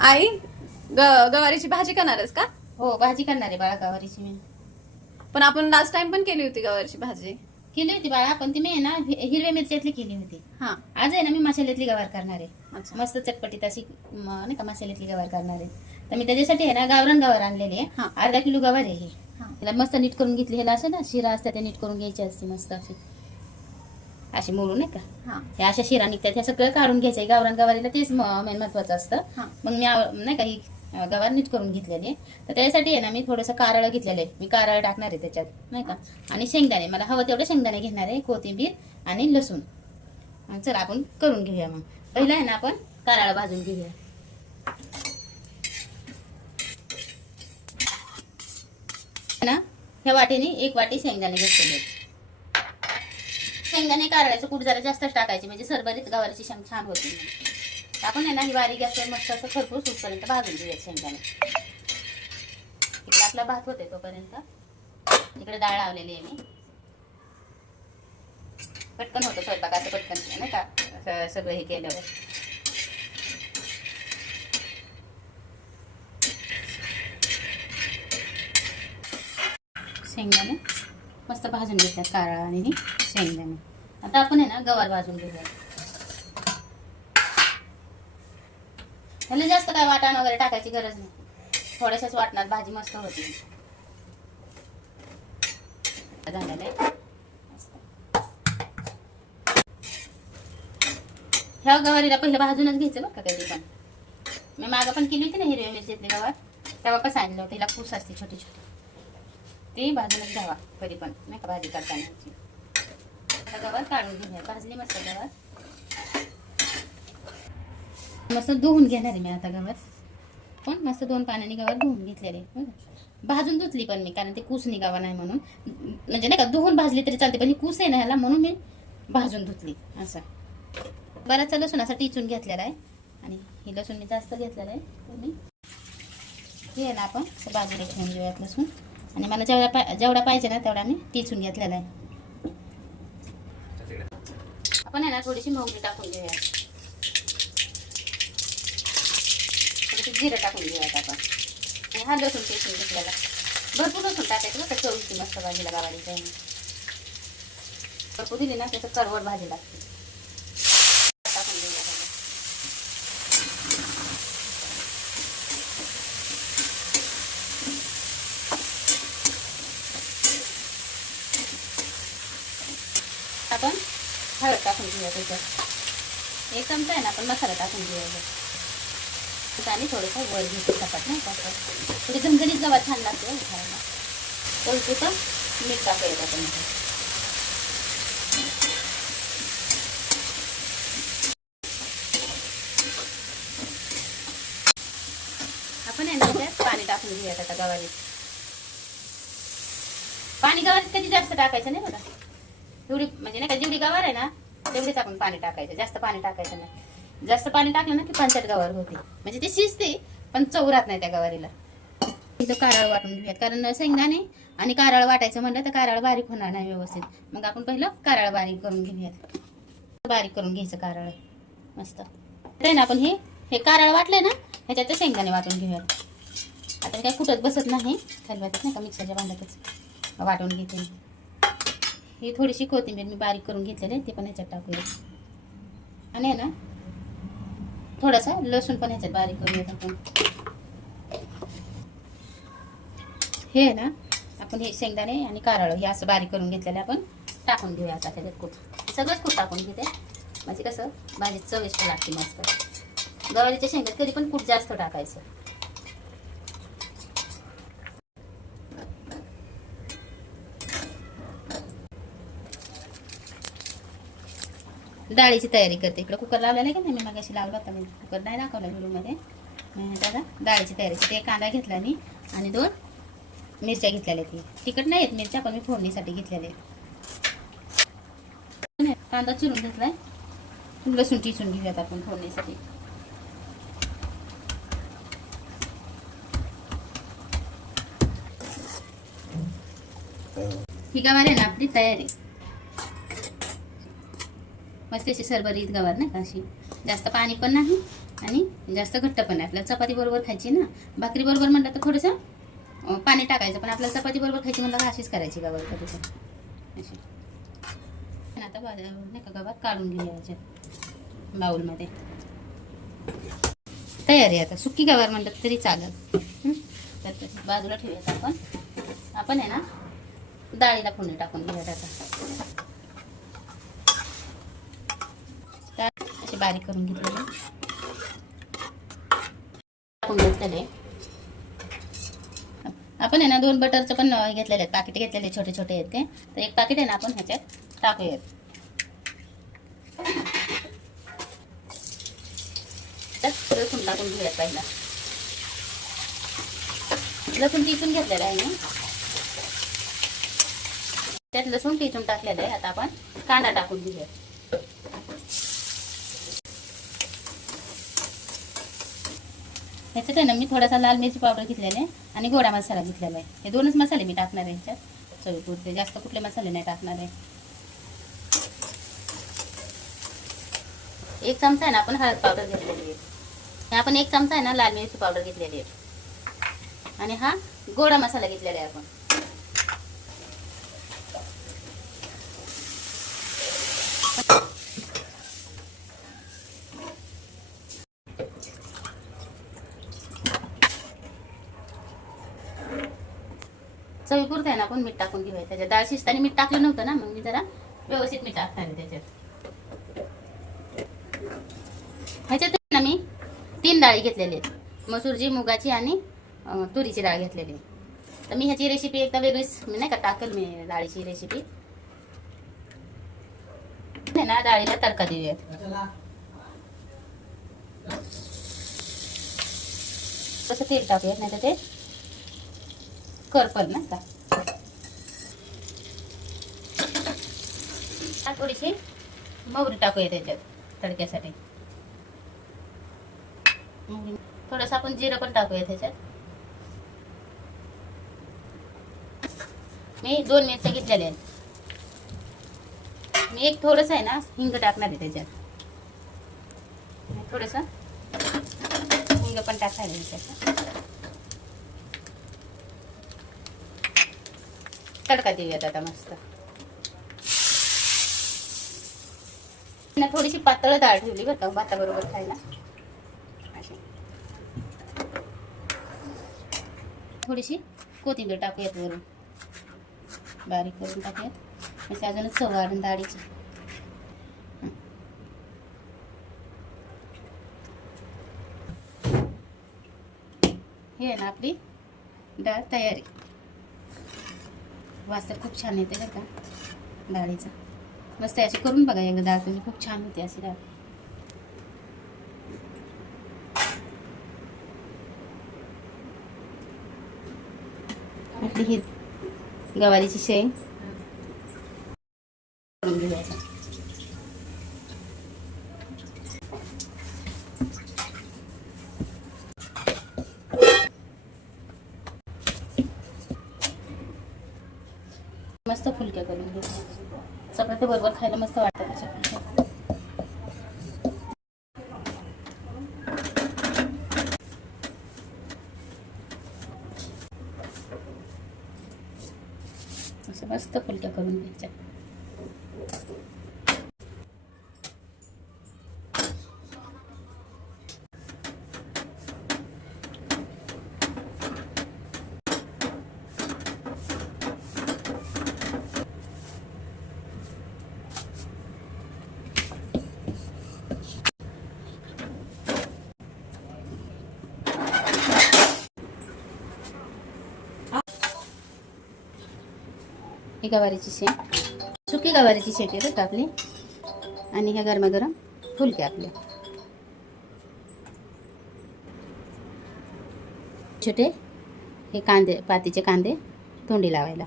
आई गवारीची भाजी करणारच का? हो, भाजी करणार आहे बाळा गवारीची मी. पण आपण लास्ट टाइम पण केली होती गवारीची भाजी. केली होती बाळा, पण ती मी आहे ना हिरव्या मिरच्यातली केली होती. हा. आज आहे ना मी मसाल्यातली गवार करणार आहे. अच्छा. मस्त चटपटीत अशी नाही का मसाल्यातली गवार करणार आहे. तर मी त्याच्यासाठी आहे ना गावरान गवार आणलेली आहे. हा. 1/2 किलो गवार आहे ही. हा. तिला मस्त नीट करून घेतली. ह्याला असं ना शिरा असतात त्या नीट करून घ्यायची असते मस्त अशी मोडून नाही का. हा. ह्या अशा शिरा निघतात, ह्या सगळं काढून घ्यायचं. गावरान गवारीला तेच मेन महत्वाचं असतं. हा. मग मी नाही का ही गवार नीट करून घेतलेली आहे. तर त्यासाठी आहे ना मी थोडंसं कारळ घेतलेलं आहे. मी कारळ टाकणार आहे त्याच्यात नाही का. आणि शेंगदाणे, मला हवं तेवढं शेंगदाणे घेणार आहे, कोथिंबीर आणि लसूण. चला आपण करून घेऊया. मग पहिला आहे ना आपण कारळ भाजून घेऊया. ना ह्या वाटीने 1 वाटी शेंगदाणे घेतलेले आहेत. शेंगदाणे कारळाचं कूट जरा जास्तच टाकायचे, म्हणजे सरभरीत गवारीची शेंग छान होती. आपण आहे ना ही बारीक गॅसवर मस्त असं खरपूस होतपर्यंत भाजून घेऊया शेंगदाणे. इकडे आपला भात होते तोपर्यंत इकडे डाळ लावलेली आहे मी. पटकन होतं स्वयंपाकाचं, पटकन नाही का सगळं हे केल्यावर. शेंगदाणे मस्त भाजून घेतल्यात कारळ आणि हे शेंगदाणे. आता आपण आहे ना गवार भाजून घेऊया. त्याला जास्त काय वाटण वगैरे टाकायची गरज नाही, थोड्याशाच वाटणात भाजी मस्त होती. झालेलं आहे. ह्या गवारीला पहिलं भाजूनच घ्यायचं बरं का. कधी पण मी मागं पण केली होती ना हिरव्या मिरचीतली गवार, तेव्हा पण सांगितलं होतं हिला पूस असते छोटी छोटी, ती भाजूनच घ्यावा कधी पण नाही का भाजी करताना. आता गवार काढून घेऊया. भाजली मस्त गवार, मस्त धुवून घेणार आहे मी आता गवार. पण मस्त 2 पाण्याने गवार धुवून घेतलेले. भाजून धुतली पण मी, कारण ते कूस निघावा नाही म्हणून. म्हणजे नाही का धुवून भाजली तरी चालते, पण ही कूस आहे ना ह्याला, म्हणून मी भाजून धुतली. असं बराचसा लसूण असा टिचून घेतलेला आहे. आणि ही लसूण मी जास्त घेतलेला आहे. मी हे आहे ना आपण बाजूला ठेवून घेऊयात लसूण. आणि मला जेवढा पाहिजे ना तेवढा मी टिचून घेतलेला आहे. आपण आहे ना थोडीशी मोहरी टाकून घेऊया, थोडीशी जिरं टाकून घेऊयात आपण. आणि हा लसूण टिचून घेतलेला, भरपूर लसूण टाकायचं बघा, चवीची मस्त भाजीला गवारीच्या. भरपूर दिली ना त्याचं करवट भाजी लागते. टाकून घेऊया आपण. हळद टाकून घेऊया त्याच्यात. 1 चमचा आहे ना आपण मसाला टाकून घेऊया. आणि थोडंसं वर घेतो चपात नाही का, थोडी झणझणीत गवार छान लागते खायला. थोडंसं मीठ टाकूया त्याच्यामध्ये. आपण आहे ना त्यात पाणी टाकून घेऊयात आता गवारीत. पाणी गवारीत कधी जास्त टाकायचं नाही बघा. एवढी म्हणजे नाही का जेवढी गवार आहे ना तेवढीच आपण पाणी टाकायचं, जास्त पाणी टाकायचं नाही. जास्त पाणी टाकलं ना की पंचायत गवार होते, म्हणजे ती शिजते पण चौरात नाही त्या गवारीला. इथं कारळ वाटून घेऊयात, कारण शेंगदाणे आणि कारळ वाटायचं म्हणलं तर कारळ बारीक होणार नाही व्यवस्थित. मग आपण पहिलं कारळ बारीक करून घेऊयात. बारीक करून घ्यायचं कारळ मस्त. तर ना आपण हे कारळ वाटलंय ना ह्याच्यात शेंगदाणे वाटून घेऊयात. आता काय कुठत बसत नाही, खलबत्यात नाही का मिक्सरच्या भांड्यातच वाटून घेते. ही थोडीशी कोथिंबीर मी बारीक करून घेतलेली आहे, ते पण ह्याच्यात टाकूया. आणि आहे ना थोडासा लसूण पण ह्याच्यात बारीक करूयात आपण. हे आहे ना आपण हे शेंगदाणे आणि कारळ हे असं बारीक करून घेतलेलं आपण टाकून घेऊया आता त्याच्यात. कूट सगळंच कूट टाकून घेते, म्हणजे कसं भाजी चविष्ट लागते मस्त. गवारीच्या शेंगात कधी पण कूट जास्त टाकायचं. डाळीची तयारी करते. इकडे कुकर लावलेला आहे का नाही, मी मगाशी लावला होता, मी कुकर नाही दाखवला व्हिडिओमध्ये. दादा डाळीची तयारीसाठी 1 कांदा घेतला मी आणि 2 मिरच्या घेतलेल्या. ती तिखट नाही आहेत मिरच्या, पण मी फोडणीसाठी घेतलेले. कांदा चिरून घेतलाय, लसूण टिचून घेऊयात आपण फोडणीसाठी. ही गवार आहे ना आपली तयार आहे. मस्त अशी सरभरीत गवार नाही का, अशी जास्त पाणी पण नाही आणि जास्त घट्ट पण आहे. आपल्याला चपाती बरोबर खायची ना. भाकरी बरोबर म्हटलं तर थोडंसं पाणी टाकायचं, पण आपल्याला चपाती बरोबर खायची म्हणलं अशीच करायची गवार कधी अशी. आणि आता नाही का गवार काढून घेऊया याच्यात बाउलमध्ये. तयार आहे आता. सुकी गवार म्हणलं तरी चालेल. तर बाजूला ठेवूयात आपण आहे ना डाळीला फोडणी टाकून घेऊयात आता. असे बारीक करून घेतलेले टाकून घेतलेले. आपण आहे ना 2 बटरचं पण घेतलेले आहेत, पाकिट घेतलेले छोटे छोटे आहेत ते. तर एक पाकिट आहे ना आपण ह्याच्यात टाकूयात. लसूण टाकून घेऊयात पहिला. लसूण टिचून घेतलेलं आहे मी. त्यात लसूण टिचून टाकलेलं आहे. आता आपण कांदा टाकून घेऊया. ह्याच्यात आहे ना मी थोडासा लाल मिरची पावडर घेतलेला आहे आणि गोडा मसाला घेतलेला आहे. हे 2च मसाले मी टाकणार आहे ह्याच्यात चवीपुरते. जास्त कुठले मसाले नाही टाकणार आहे. 1 चमचा आहे ना आपण हळद पावडर घेतलेली आहे. आपण 1 चमचा आहे ना लाल मिरची पावडर घेतलेली आहे. आणि हा गोडा मसाला घेतलेला आहे आपण. चवीपुरतं आहे ना आपण मीठ टाकून घेऊया त्याच्यात. डाळ शिजताना मीठ टाकलं नव्हतं ना, मग मी जरा व्यवस्थित मीठ टाकणार आहे त्याच्यात. ह्याच्यात ना मी 3 डाळी घेतलेली आहेत. मसूरची, मुगाची आणि तुरीची डाळ घेतलेली आहे. तर मी ह्याची रेसिपी एकदा वेगळीच नाही का टाकेल मी डाळीची रेसिपी. ना डाळीला तडका देऊयात. कसं तेल टाकूयात नाही तर ते करपल ना का. थोडीशी मोहरी टाकूया त्याच्यात तडक्यासाठी. थोडंसं आपण जिरं पण टाकूया त्याच्यात. मी 2 मिरच्या घेतलेल्या आहेत. मी एक थोडंसं आहे ना हिंग टाकणार आहे त्याच्यात. थोडंसं हिंग पण टाकायला त्याच्यात. तडका देऊयात आता मस्त. थोडीशी पातळ डाळ ठेवली बरं का भाताबरोबर खायला. थोडीशी कोथिंबीर टाकूयात वरून, बारीक करून टाकूयात. म्हणजे अजूनच चव वाढून डाळीची. हे आहे ना आपली डाळ तयारी. वास तर खूप छान येते बरं का डाळीचा. मस्त अशी करून बघा एकदा डाळ तुम्ही. खूप छान होते अशी डाळ. आपली ही गवारीची शेंग करून घेऊया. मस्त फुलक्या करून घेऊ. चपाती बरोबर खायला मस्त वाटतं त्याच्या फुलक्या. असं मस्त फुलक्या करून घ्यायच्या. ही गवारीची शेंग, सुकी गवारीची शेंग आहे बरं आपली. आणि ह्या गरमागरम फुलक्या आपल्या छोटे. हे कांदे, पातीचे कांदे तोंडी लावायला.